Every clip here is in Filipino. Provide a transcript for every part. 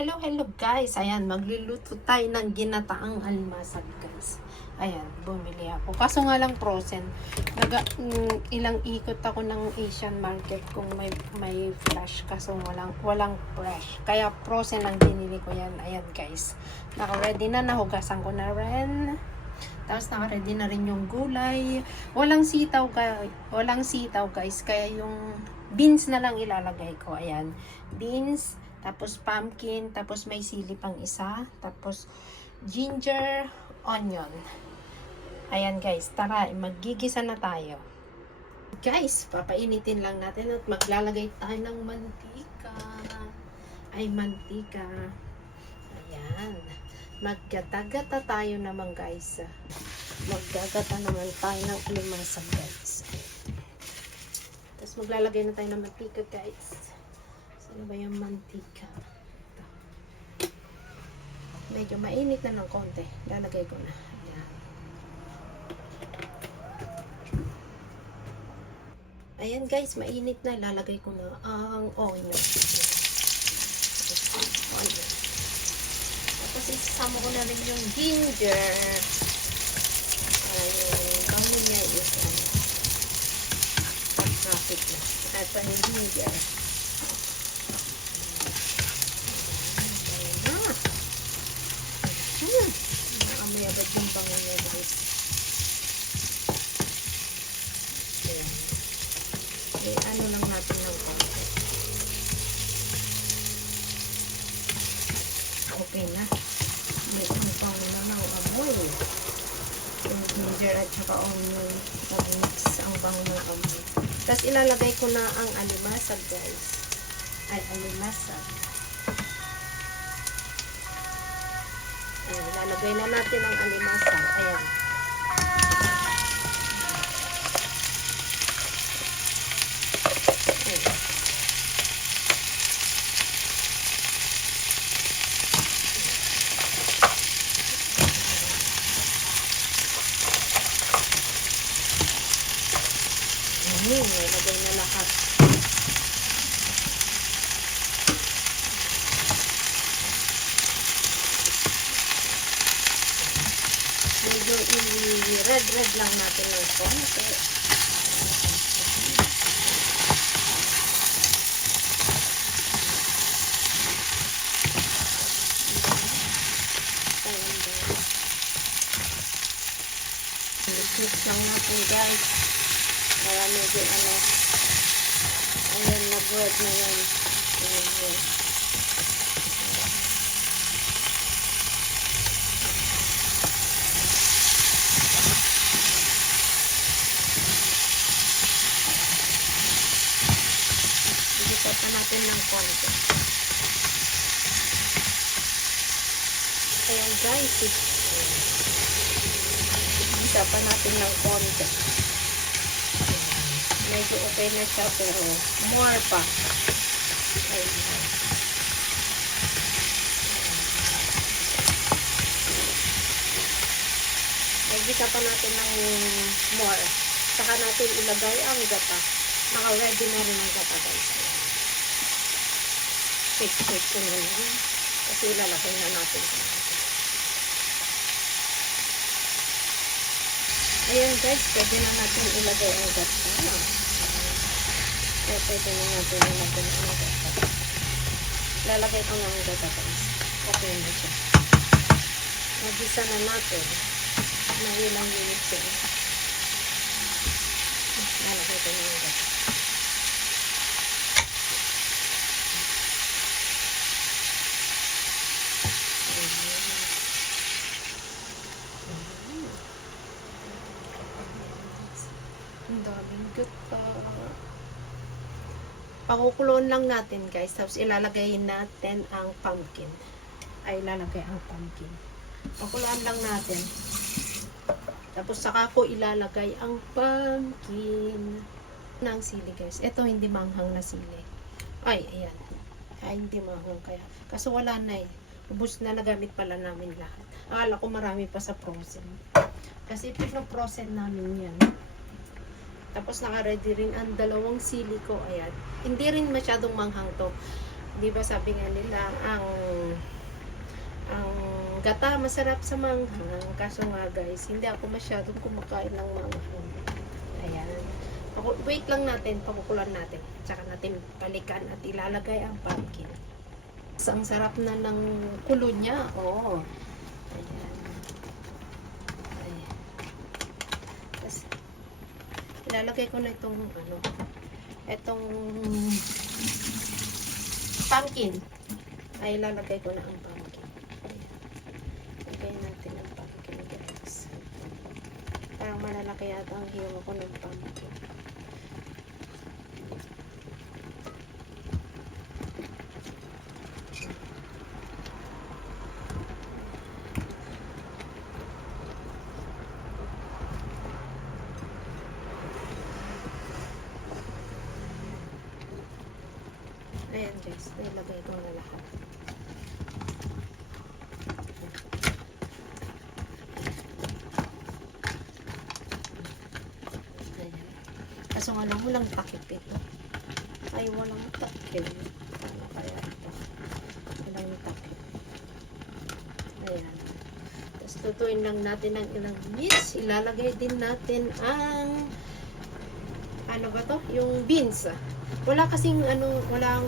Hello guys. Ayan, magluluto tayo ng ginataang almasag guys. Ayan, bumili ako. Kaso nga lang frozen. Ilang ikot ako ng Asian market kung may fresh. Kaso walang fresh. Kaya frozen lang binili ko yan. Ayan guys. Naka-ready na. Nahugasan ko na rin. Tapos naka-ready na rin yung gulay. Walang sitaw guys. Kaya yung beans na lang ilalagay ko. Ayan. Beans. Tapos pumpkin, tapos may sili pang isa, tapos ginger, onion. Ayan guys, tara, maggigisa na tayo. Guys, papainitin lang natin at maglalagay tayo ng mantika. Mantika. Ayan. Maggata-gata tayo naman guys. Maggagata naman tayo ng alimasag guys. Tapos maglalagay na tayo ng mantika guys. Ano ba yung mantika? Ito. Medyo mainit na ng konti. Lalagay ko na. Ayan. Ayan guys, mainit na. Lalagay ko na ang onion. Onion. Tapos isasama ko na rin yung ginger. Ayun. Bango niya is pag-traffic na. Ito yung ginger. May agad yung bango niya guys. Ano lang natin ng konti. Okay na. May bango na ng amoy. Yung ginger at saka onion. Nag-mix ang bango ng amoy. Tapos ilalagay ko na ang alimasag guys. Alimasag. Ilalagay na natin ang alimasag. Ayan. Ilalagay na lahat. Medyo i-red lang natin ng konti. I-mix lang natin guys. Para medyo ayan, nag-red na yan. Ayan. Isa natin ng konti. Ayan guys, isa pa natin ng konti. Medyo okay na siya pero more pa. Ayan. Nagisa pa natin ng more. Saka natin ilagay ang gata. Naka-ready na rin ang gata guys. Shake ko na lang. Kasi ilalagay na natin. Ayan guys, pwede na natin ilagay ang gata. Pwede na natin ilagay ang gata. Lalagay ko na ang gata guys. Okay na siya. Nagisa na natin. Ng ilang minutes yun. Lalagay ko na ang gata. Ang daming gata. Pakukuloan lang natin guys. Tapos ilalagay natin ang pumpkin. Ilalagay ang pumpkin. Pakuloan lang natin. Tapos saka ko ilalagay ang pumpkin. Ng sili guys. Ito hindi manghang na sili. Ayan. Hindi manghang kaya. Kaso wala na eh. Ubus na, nagamit pala namin lahat. Akala ko marami pa sa frozen. Kasi pino-frozen namin yan. Tapos naka-ready rin ang dalawang sili ko. Ayan. Hindi rin masyadong manghang to. Di ba sabi nga nila, ang gata masarap sa manghang. Kaso nga guys, hindi ako masyadong kumakain ng manghang. Ayan. Wait lang natin, pakukulan natin. Tsaka natin balikan at ilalagay ang pumpkin. Ang sarap na ng kulo niya. Oo. Ayan. Ayan. Tapos, ilalagay ko na itong pumpkin. Ay, ilalagay ko na ang pumpkin. Ayan. Lagay natin ang pumpkin, guys. Parang malalaki yata ang hiwa ko ng pumpkin. Ayan guys, nilagay ko na lahat. Ayan. Kaso nga lang, walang takip ito. Ay, walang takip. Paano kaya ito? Walang takip. Ayan. Tapos tutuin lang natin ng ilang minutes. Ilalagay din natin ang ano ba to? Yung beans. Wala kasing walang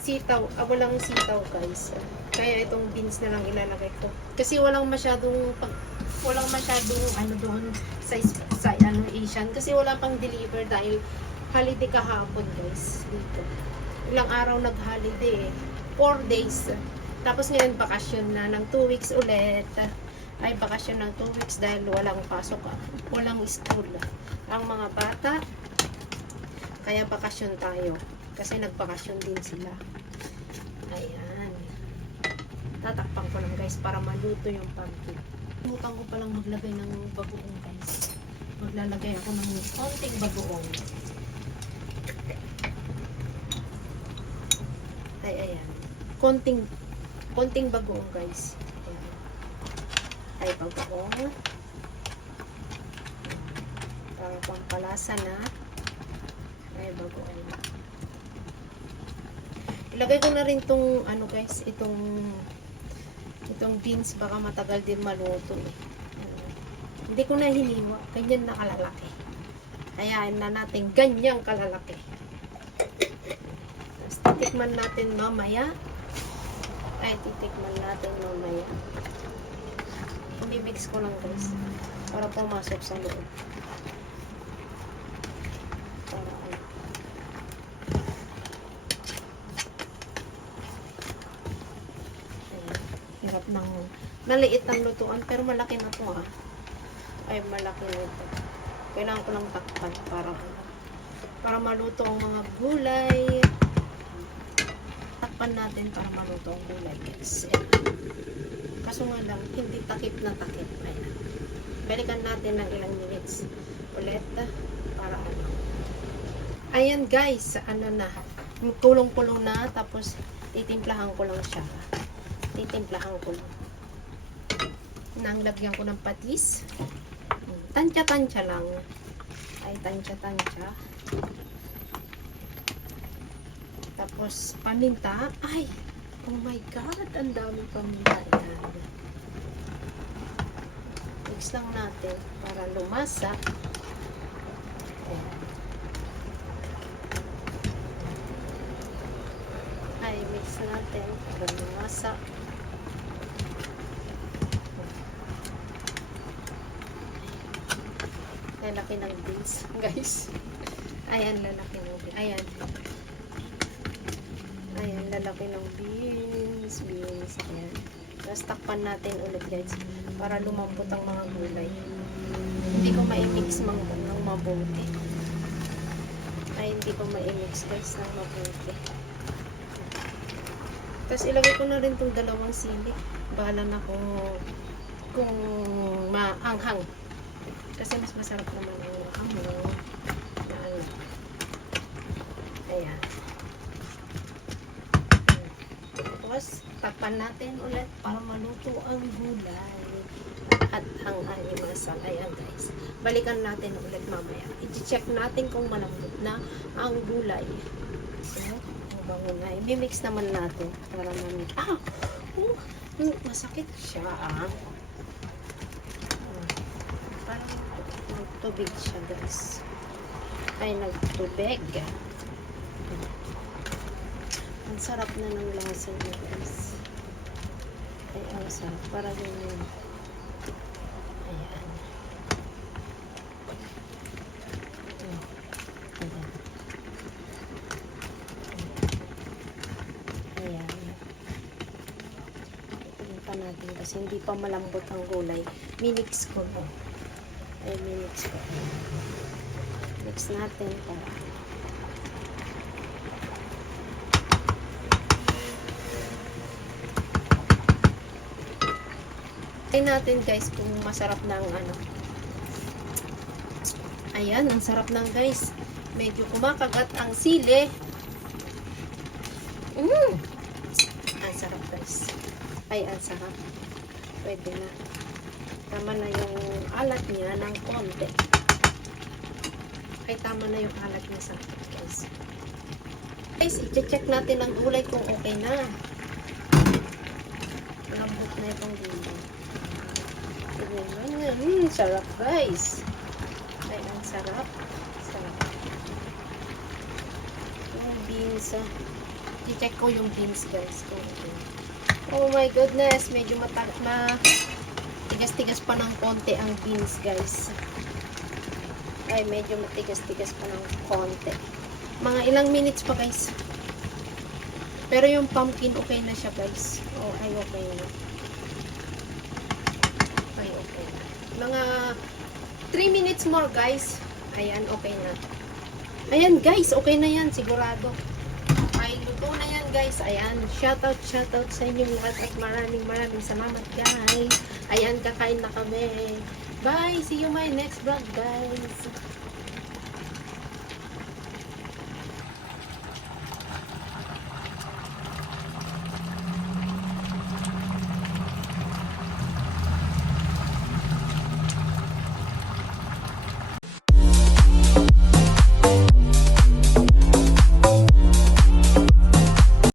sitaw, walang sitaw guys. Kaya itong beans na lang ilalagay ko. Kasi walang masyadong doon sa Asian kasi wala pang deliver dahil holiday kahapon guys dito. Ilang araw nag-holiday 4 days. Tapos ngayon bakasyon na ng 2 weeks ulit. Ay bakasyon ng 2 weeks dahil walang pasok, walang school ang mga bata, kaya bakasyon tayo kasi nagbakasyon din sila. Ayan, tatakpan ko lang guys para maluto yung pumpkin. Mukhang ko palang maglagay ng bagoong guys. Maglalagay ako ng konting bagoong. Ayan, konting bagoong guys. Ay bagoong para pampalasa na. Ay bagoong, ilagay ko na rin tong guys, itong beans, baka matagal din maluto hindi ko na hiniwa, ganyan na kalalaki, hayaan na natin ganyang kalalaki. Tapos titikman natin mamaya. I-mix ko lang guys para pumasok sa loob. Para ayan. Hirap ng maliit ang lutuan pero malaki na to ay malaki na ito. Kailangan ko lang takpan para maluto ang mga gulay. Takpan natin para maluto ang gulay guys. Kaso nga lang, hindi takip na takip. Ayan. Balikan natin ng ilang minutes ulit para ayan guys, na kulong-kulong na, tapos titimplahan ko lang siya. Nang lagyan ko ng patis. Tansya-tansya lang. Ay, tansya-tansya. Tapos paminta. Ay, oh my god, ang daming paminta. Ayan. Mix lang natin para lumasa. Ayan. Ay, mix natin para lumasa. Lalaki ng beans, guys. Ayan, lalaki ng beans. Ayan. Ayan, lalaki ng beans. Ayan. Tapos takpan natin ulit guys para lumambot ang mga gulay. Hindi ko ma-mix ng mabuti. Ay, hindi ko ma-mix guys ng mabuti. Tapos ilagay ko na rin itong dalawang sili. Bahala na kung maanghang. Kasi mas masarap naman ang ayan. Tapos takpan natin ulit para maluto ang gulay. at ang alimasag. Ayan guys. Balikan natin ulit mamaya. I-check natin kung malambot na ang gulay. So, ang bango na. I-mix naman natin para namin. Masakit siya Parang nagtubig siya guys. Ay, nagtubig. Ang sarap na ng lasa niya guys. Ay, ang sarap. Parang yun. Ayan. Ayan. Tingnan pa natin kasi hindi pa malambot ang gulay. Minix ko po. Ay, minix ko. Mix natin para tingnan natin guys kung masarap na ang ayan, ang sarap ng guys. Medyo kumakagat ang sili. Ang sarap guys. Ay, ang sarap. Pwede na. Tama na yung alat niya ng konti. Ay, tama na yung alat niya sa guys. Guys, i-check natin ang gulay kung okay na. Lambot na itong gulay. Sarap guys. Ay, ang sarap. Sarap. Yung beans. I-check ko yung beans guys. Oh my goodness. Medyo tigas-tigas pa ng konti ang beans guys. Ay, medyo matigas-tigas pa ng konti. Mga ilang minutes pa guys. Pero yung pumpkin okay na siya guys. Oh, ay okay na. Ay okay na. Mga 3 minutes more guys. Ayan, okay na. Ayan guys, okay na yan sigurado. Ay, luto na yan guys. Ayan, shoutout sa inyong lahat at maraming salamat guys. Ayan, kakain na kami. Bye! See you my next vlog guys.